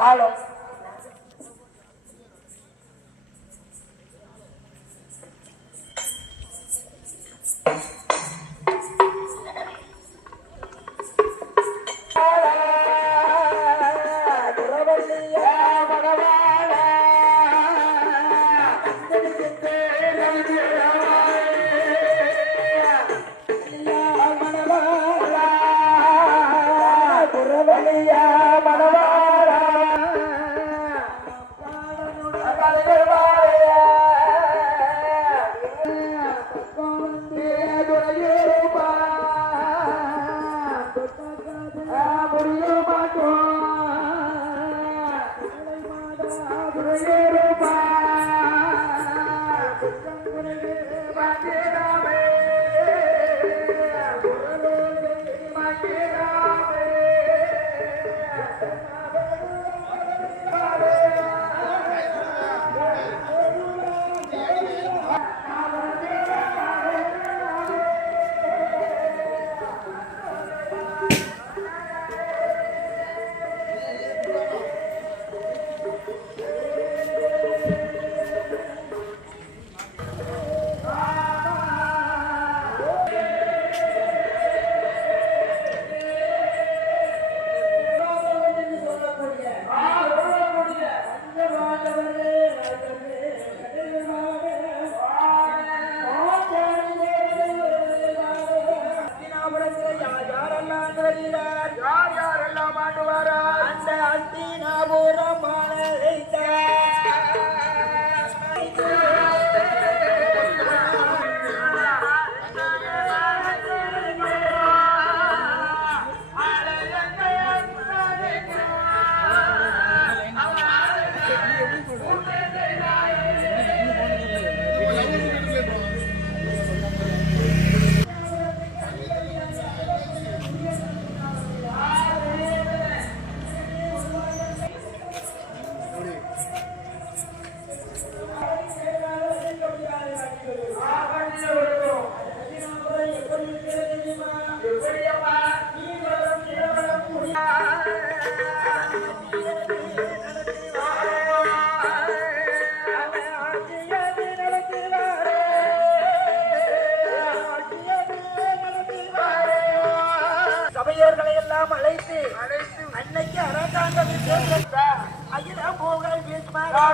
காலம் யார் எல்லாம் அழைத்து அழைத்து அன்னைக்கு அரசாங்கம் அகில புகழ் வீட்மாரோ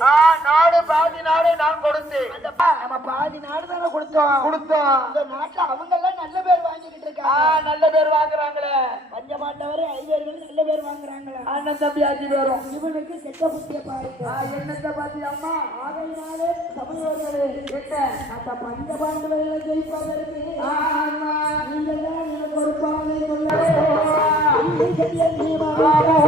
நாடு பாதி நாடு நான் கொடுத்தேன். நம்ம பாதி நாடு தானே கொடுத்தோம். கொடுத்தோம். இந்த நாட்டுல அவங்க எல்லாம் நல்ல பேர் வாங்கிக்கிட்டு இருக்காங்க. நல்ல பேர் வாங்குறாங்களே. பஞ்சமாட்டவர் ஐவேர்கள் நல்ல பேர் வாங்குறாங்களே? அண்ணன் தம்பி அஞ்சு பேரும். இவனுக்கு கெட்ட புத்திய பாருங்க என்னத்தை பாத்தி அம்மா? ஆகையினாலே சபையோர்களே என்ன? அந்த பஞ்சபாண்டவர்களை ஜெயிப்பதற்கு நீங்கள் தான்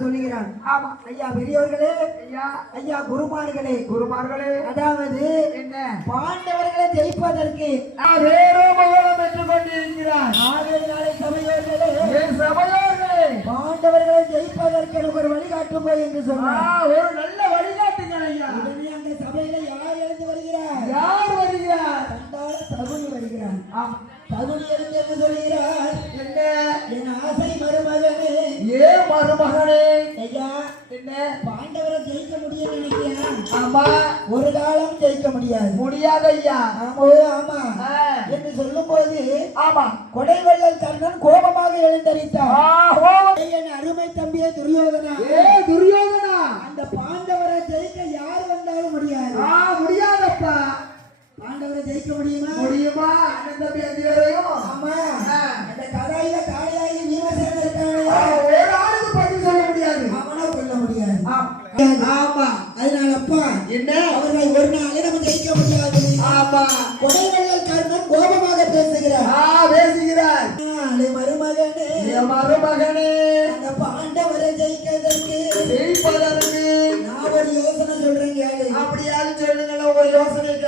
சொல்லுகிறான். ஆமா. ஐயா பெரியவர்களே ஐயா. ஐயா குருமார்களே. குருமார்களே. அதாவது என்ன? பாண்டவர்களை ஜெயிப்பதற்கு நான் வேறோ மகளம் பெற்றுக் கொண்டிருக்கிறார். ஆகையினாலே சபையோர்களே. சபையோர்களே. பாண்டவர்களை ஜெயிப்பதற்கு எனக்கு ஒரு வழிகாட்டுங்கள் என்று சொன்னார். ஒரு நல்ல வழிகாட்டுங்க ஐயா. உடனே அந்த சபையில யார் எழுந்து வருகிறார்? யார் வருகிறார்? கண்டால தகுனி வருகிறார் ஆம். தகுனி எழுந்து என்று சொல்கிறார் என்ன? என் ஆசை மருமகனே. ஏ மருமகனே? ஐயா என்ன? பாண்டவரை ஜெயிக்க முடியும் நினைக்கிறேன் ஆமா. ஒரு காலம் ஜெயிக்க முடியாது. முடியாத ஐயா ஆமா. ஆமா என்று சொல்லும் போது ஆமா. கொடைவள்ளல் கர்ணன் கோபமாக என் அருமை தம்பியே துரியோதனா. ஏ துரியோதனா. அந்த பாண்டவரை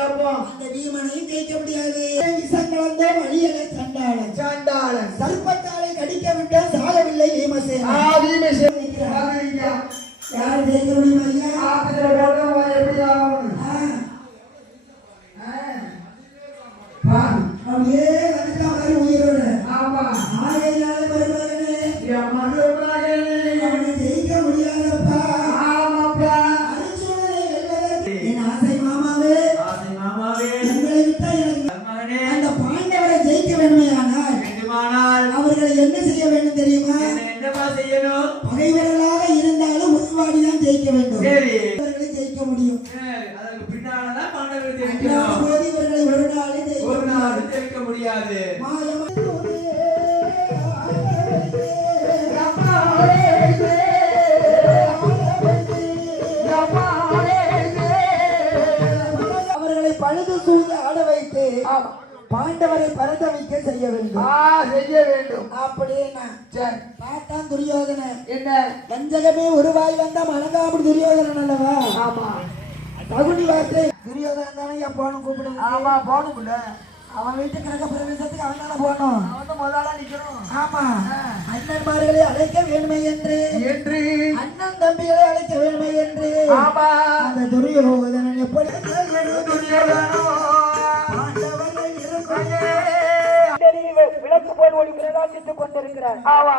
கேட்போம் அந்த வீமனையும் ஜெயிக்க முடியாது. கலந்த வழியலை சண்டாளன். சாண்டாளன். சர்ப்பத்தாலை கடிக்க விட்ட சாகவில்லை பீமசேன் பாருங்க யார் ஜெயிக்க முடியும் ஐயா? பாண்டவரை பரத வைக்க செய்ய வேண்டும். செய்ய வேண்டும். அப்படின்னா சரி. பார்த்தான் துரியோதனன். என்ன? வஞ்சகமே உருவாய் வந்த மணங்காமல் துரியோதனன் அல்லவா? ஆமா. தகுதி வார்த்தை. துரியோதனன் தானே என் போனும் கூப்பிடுது. ஆமா போகணும்ல அவன் வீட்டுக்கு கிரக பிரவேசத்துக்கு அவன் தானே போகணும். அவன் வந்து முதல்ல நிக்கணும். ஆமா. அண்ணன்மார்களை அழைக்க வேண்டுமை என்று. என்று. அண்ணன் தம்பிகளை அழைக்க வேண்டுமை என்று. ஆமா. அந்த துரியோதனன் எப்படி துரியோதனோ. ஒளி பிரகாசித்துக் கொண்டிருக்கிறார். ஆமா.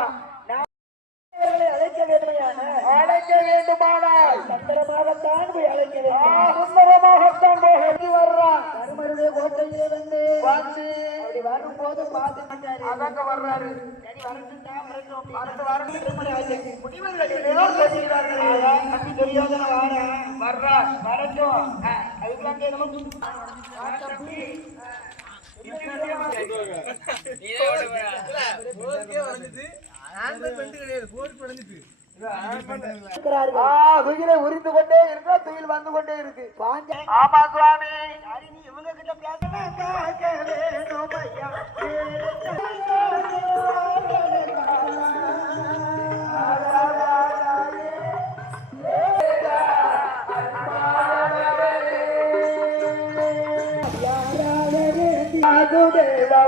அழைக்க வேண்டுமையான அழைக்க வேண்டுமானால். சந்திரமாகத்தான் போய் அழைக்க வேண்டும். சுந்தரமாகத்தான் வர்றான் தருமருடைய கோட்டையிலே வந்து வந்து அப்படி வரும்போது பார்த்து அதங்க வர்றாரு. வரட்டும் அதுக்கு நமக்கு உரிந்து கொண்டே இருக்கா துயில் வந்து கொண்டே இருக்கு பாஞ்சா ஆமா. சுவாமி சரி இவங்க கிட்ட பேசலாம் ஐயா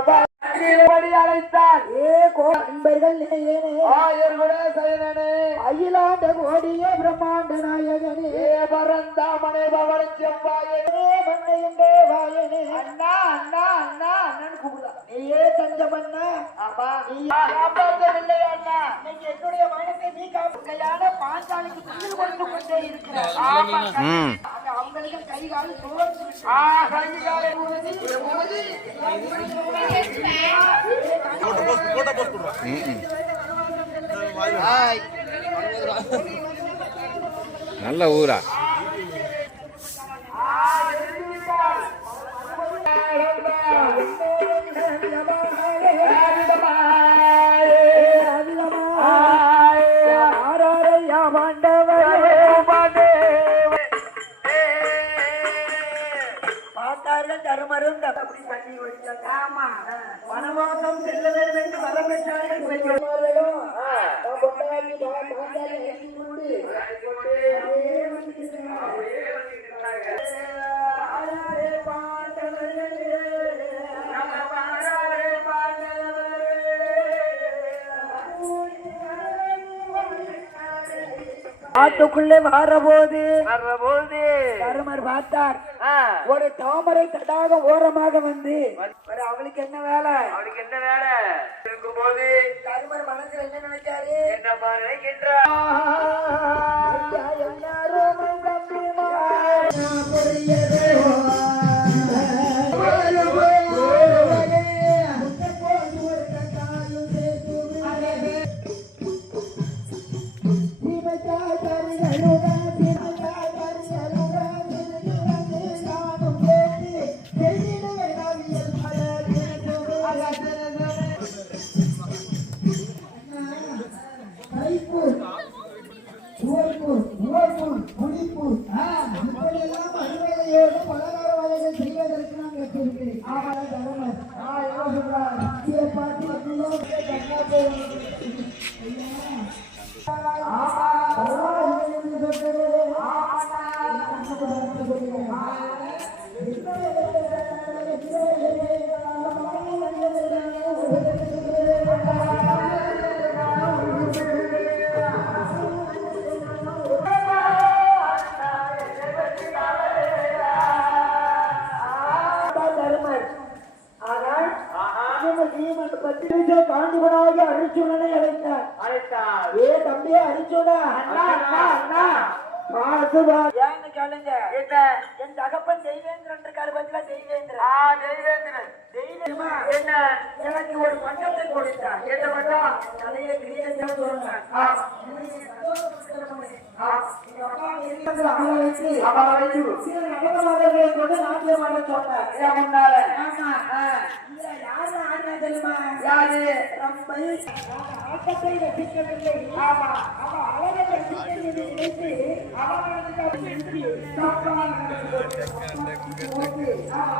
திருவடி அழைத்தார் ஏ கோ நண்பர்கள் நேயனே ஆயர் கூட சயனனே. அகிலாண்ட கோடிய பிரம்மாண்ட நாயகனே. ஏ பரந்தாமனே பவன் செவ்வாயனே மண்ணையுண்டே வாயனே. அண்ணா அண்ணா அண்ணா அண்ணன் கூப்பிடுறான் நீயே தஞ்சமன்னா ஆமா. காப்பாற்றவில்லை அண்ணா. இன்னைக்கு என்னுடைய மனத்தை நீ காப்புகையான பாஞ்சாலிக்கு துயில் கொடுத்து கொண்டே இருக்கிறார் ஆமா அந்த அவங்களுக்கு கை கால் சோர்ந்து விட்டது. ஆ கைகாலை உறுதி நல்ல ஊரா. கொண்டு வாரபோது வாரபோது வர்றபோது தருமர் பார்த்தார். ஒரு தாமரை தடாகம் ஓரமாக வந்து ஒரு அவளுக்கு என்ன வேலை? அவனுக்கு என்ன வேலை? இருக்கும்போது தருமர் மனசுல என்ன நினைச்சாரு? என்னப்பா நினைக்கின்றார் எல்லாரும் Workbook, workbook, workbook. Ah, no puede nada. அண்ணனாகி அரிச்சுடனை அழைத்தார். அழைத்தார். ஏ தம்பி அரிச்சுடா. அண்ணா அண்ணா அண்ணா. ஏன்னு கேளுங்க? என் தகப்பன் தெய்வேந்திரன் இருக்காரு பதிலா தெய்வேந்திரன். தெய்வேந்திரன். தெய்வேந்திரன் என்ன? எனக்கு ஒரு பட்டத்தை கொடுத்தார். யாரு ரம்பை ஆட்டத்தை ரசிக்கவில்லை ஆமா அவ அழகை ரசிக்க நினைத்து அவர்களுக்கு தப்பாக நடந்தது. ஆமா.